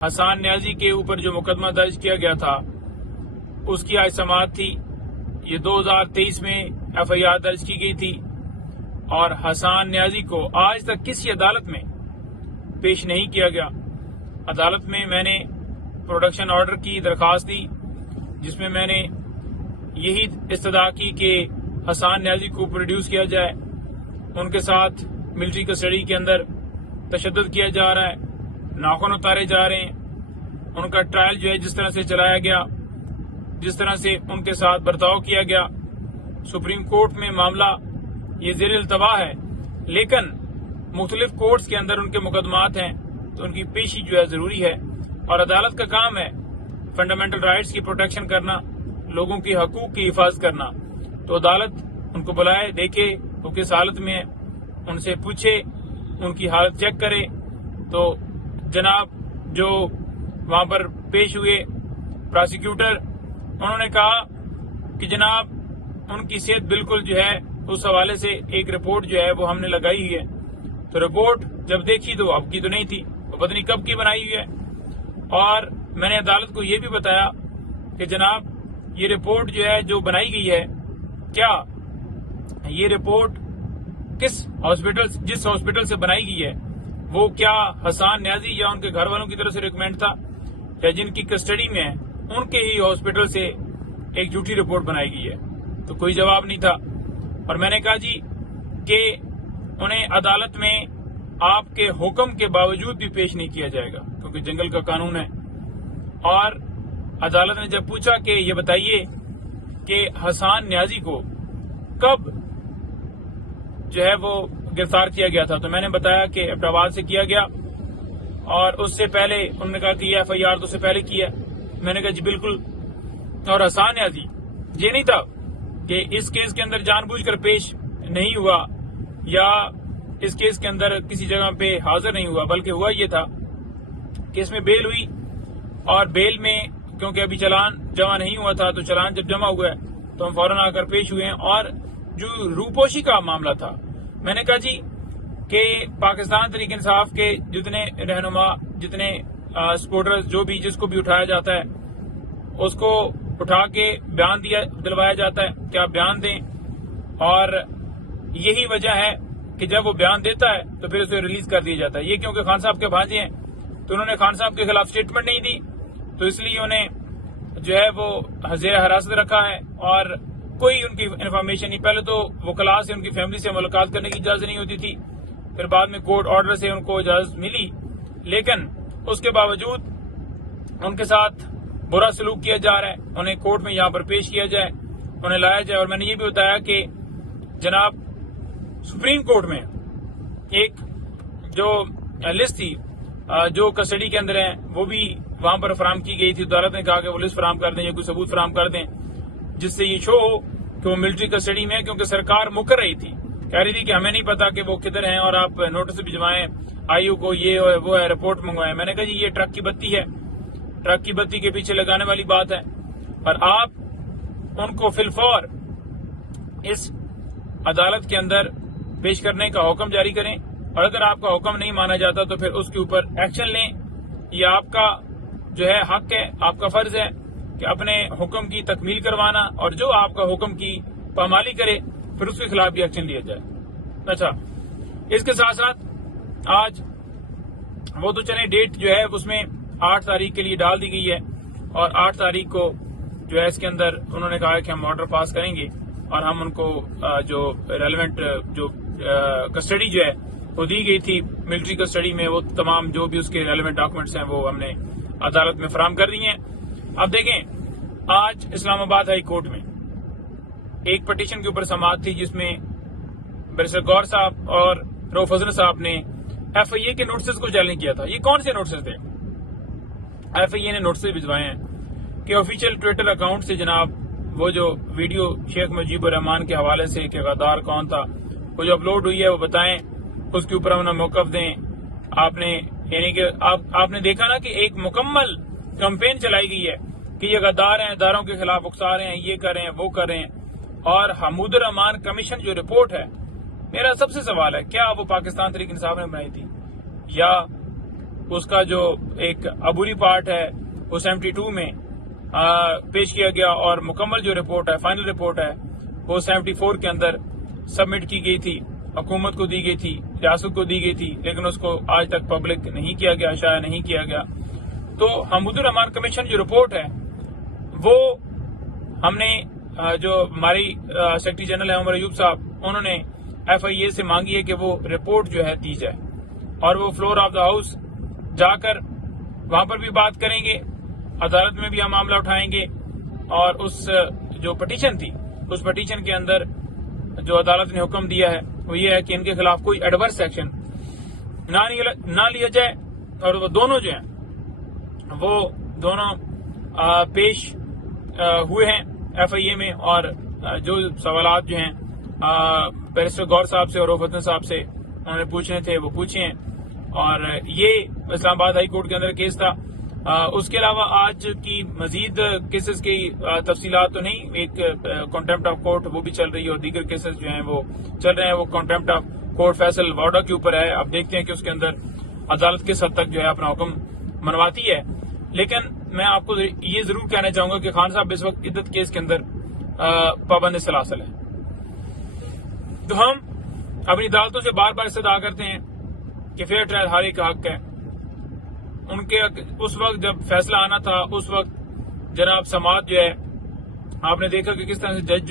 حسان نیازی کے اوپر جو مقدمہ درج کیا گیا تھا اس کی آج سماعت تھی. یہ 2023 میں ایف آئی آر درج کی گئی تھی اور حسان نیازی کو آج تک کسی عدالت میں پیش نہیں کیا گیا. عدالت میں میں نے پروڈکشن آرڈر کی درخواست دی جس میں میں نے یہی استدعا کی کہ حسان نیازی کو پروڈیوس کیا جائے. ان کے ساتھ ملٹری کسٹڈی کے اندر تشدد کیا جا رہا ہے, ناخن اتارے جا رہے ہیں. ان کا ٹرائل جو ہے جس طرح سے چلایا گیا, جس طرح سے ان کے ساتھ برتاؤ کیا گیا, سپریم کورٹ میں معاملہ یہ زیر التوا ہے, لیکن مختلف کورٹس کے اندر ان کے مقدمات ہیں تو ان کی پیشی جو ہے ضروری ہے. اور عدالت کا کام ہے فنڈامنٹل رائٹس کی پروٹیکشن کرنا, لوگوں کے حقوق کی حفاظت کرنا. تو عدالت ان کو بلائے, دیکھے وہ کس حالت میں ہے, ان سے پوچھے, ان کی حالت چیک کرے. تو جناب جو وہاں پر پیش ہوئے پراسیکیوٹر, انہوں نے کہا کہ جناب ان کی صحت بالکل جو ہے اس حوالے سے ایک رپورٹ جو ہے وہ ہم نے لگائی ہوئی ہے. تو رپورٹ جب دیکھی تو اب کی تو نہیں تھی, وہ پتہ نہیں کب کی بنائی ہوئی ہے. اور میں نے عدالت کو یہ بھی بتایا کہ جناب یہ رپورٹ جو ہے جو بنائی گئی ہے, کیا یہ رپورٹ جس ہاسپٹل سے بنائی گئی ہے وہ کیا حسان نیازی یا ان کے گھر والوں کی طرف سے ریکمینڈ تھا, یا جن کی کسٹڈی میں ہے ان کے ہی ہاسپٹل سے ایک جھوٹی رپورٹ بنائی گئی ہے. تو کوئی جواب نہیں تھا. اور میں نے کہا جی کہ انہیں عدالت میں آپ کے حکم کے باوجود بھی پیش نہیں کیا جائے گا کیونکہ جنگل کا قانون ہے. اور عدالت نے جب پوچھا کہ یہ بتائیے کہ حسان نیازی کو کب جو ہے وہ گرفتار کیا گیا تھا, تو میں نے بتایا کہ ایبٹ آباد سے کیا گیا اور اس سے پہلے انہوں نے کہا کہ یہ ایف آئی آر تو اس سے پہلے کیا. میں نے کہا جی بالکل. اور حسان نیازی یہ نہیں تھا کہ اس کیس کے اندر جان بوجھ کر پیش نہیں ہوا یا اس کیس کے اندر کسی جگہ پہ حاضر نہیں ہوا, بلکہ ہوا یہ تھا کہ اس میں بیل ہوئی اور بیل میں کیونکہ ابھی چلان جمع نہیں ہوا تھا تو چلان جب جمع ہوا ہے تو ہم فوراً آ کر پیش ہوئے ہیں. اور جو روپوشی کا معاملہ تھا, میں نے کہا جی کہ پاکستان تحریک انصاف کے جتنے رہنما, جتنے سپورٹرز, جو بھی جس کو بھی اٹھایا جاتا ہے اس کو اٹھا کے بیان دلوایا جاتا ہے کہ آپ بیان دیں. اور یہی وجہ ہے کہ جب وہ بیان دیتا ہے تو پھر اسے ریلیز کر دیا جاتا ہے. یہ کیونکہ خان صاحب کے بھانجے ہیں تو انہوں نے خان صاحب کے خلاف اسٹیٹمنٹ نہیں دی تو اس لیے انہیں جو ہے وہ زیر حراست رکھا ہے اور کوئی ان کی انفارمیشن نہیں. پہلے تو وکلاء سے ان کی فیملی سے ملاقات کرنے کی اجازت نہیں ہوتی تھی, پھر بعد میں کورٹ آرڈر سے ان کو اجازت ملی, لیکن اس کے باوجود ان کے ساتھ برا سلوک کیا جا رہا ہے. انہیں کورٹ میں یہاں پر پیش کیا جائے, انہیں لایا جائے. اور میں نے یہ بھی بتایا کہ جناب سپریم کورٹ میں ایک جو لسٹ تھی جو کسٹڈی کے اندر ہیں وہ بھی وہاں پر فراہم کی گئی تھی. عدالت نے کہا کہ وہ لسٹ فراہم کر دیں یا کوئی ثبوت فراہم کر دیں جس سے یہ شو ہو کہ وہ ملٹری کسٹڈی میں ہے, کیونکہ سرکار مکر رہی تھی, کہہ رہی تھی کہ ہمیں نہیں پتا کہ وہ کدھر ہیں اور آپ نوٹس بھجوائیں آئی او کو, یہ وہ ہے, رپورٹ منگوائیں. میں نے کہا جی یہ ٹرک کی بتی ہے, ٹرک کی بتی کے پیچھے لگانے والی بات ہے, اور آپ ان کو فی الفور اس عدالت کے اندر پیش کرنے کا حکم جاری کریں, اور اگر آپ کا حکم نہیں مانا جاتا تو پھر اس کے اوپر ایکشن لیں. یہ آپ کا جو ہے حق ہے, آپ کا فرض ہے کہ اپنے حکم کی تکمیل کروانا, اور جو آپ کا حکم کی پامالی کرے پھر اس کے خلاف بھی ایکشن لیا جائے. اچھا, اس کے ساتھ ساتھ آج وہ تو چلے ڈیٹ جو ہے اس میں 8 تاریخ کے لیے ڈال دی گئی ہے, اور 8 تاریخ کو جو ہے اس کے اندر انہوں نے کہا کہ ہم آرڈر پاس کریں گے اور ہم ان کو جو ریلیونٹ جو کسٹڈی جو ہے وہ دی گئی تھی ملٹری کسٹڈی میں, وہ تمام جو بھی اس کے ریلیونٹ ڈاکومنٹس ہیں وہ ہم نے عدالت میں فراہم کر دی ہیں. اب دیکھیں آج اسلام آباد ہائی کورٹ میں ایک پٹیشن کے اوپر سماعت تھی جس میں بیرسٹر گور صاحب اور رو فضل صاحب نے ایف آئی اے کے نوٹسز کو چیلنج کیا تھا. یہ کون سے نوٹسز تھے؟ ایف آئی اے نے نوٹسز بھجوائے ہیں کہ آفیشیل ٹویٹر اکاؤنٹ سے جناب وہ جو ویڈیو شیخ مجیب الرحمان کے حوالے سے کہ غدار کون تھا وہ جو اپلوڈ ہوئی ہے وہ بتائیں, اس کے اوپر ہم موقف دیں. آپ نے یعنی کہ آپ نے دیکھا نا کہ ایک مکمل کمپین چلائی گئی ہے کہ یہ غدار ہیں, اداروں کے خلاف اکسا رہے ہیں, یہ کر رہے ہیں, وہ کر رہے ہیں. اور حمود الرحمان کمیشن جو رپورٹ ہے, میرا سب سے سوال ہے کیا وہ پاکستان تحریک انصاف نے بنائی تھی یا اس کا جو ایک عبوری پارٹ ہے وہ 72 میں پیش کیا گیا، اور مکمل جو رپورٹ ہے، فائنل رپورٹ ہے، وہ 74 کے اندر سبمٹ کی گئی تھی، حکومت کو دی گئی تھی، ریاست کو دی گئی تھی، لیکن اس کو آج تک پبلک نہیں کیا گیا، شائع نہیں کیا گیا۔ تو حدود الرحمان کمیشن جو رپورٹ ہے وہ ہم نے جو ہماری سیکرٹری جنرل ہے عمر ایوب صاحب، انہوں نے FIA سے مانگی ہے کہ وہ رپورٹ جو ہے دی جائے، اور وہ فلور آف دا ہاؤس جا کر وہاں پر بھی بات کریں گے، عدالت میں بھی ہم معاملہ اٹھائیں گے، اور اس جو پٹیشن تھی اس پٹیشن کے اندر جو عدالت نے حکم دیا ہے وہ یہ ہے کہ ان کے خلاف کوئی ایڈورس ایکشن نہ لیا جائے، اور وہ دونوں جو ہیں وہ دونوں پیش ہوئے ہیں FIA میں، اور جو سوالات جو ہیں بیرسٹر گور صاحب سے اور روفتن صاحب سے انہوں نے پوچھنے تھے وہ پوچھے ہیں، اور یہ اسلام آباد ہائی کورٹ کے اندر کیس تھا۔ اس کے علاوہ آج کی مزید کیسز کی تفصیلات تو نہیں، ایک کنٹمپٹ آف کورٹ وہ بھی چل رہی ہے، اور دیگر کیسز جو ہیں وہ چل رہے ہیں۔ وہ کنٹمپٹ آف کورٹ فیصل واڈا کے اوپر ہے، اب دیکھتے ہیں کہ اس کے اندر عدالت کس حد تک جو ہے اپنا حکم منواتی ہے۔ لیکن میں آپ کو یہ ضرور کہنا چاہوں گا کہ خان صاحب اس وقت عدت کیس کے اندر پابند سلاسل ہے، تو ہم اپنی عدالتوں سے بار بار استدعا کرتے ہیں کہ فیئر ٹرائل ہر ایک کا حق ہے۔ ان کے اس وقت جب فیصلہ آنا تھا، اس وقت جناب سماعت جو ہے آپ نے دیکھا کہ کس طرح سے جج جو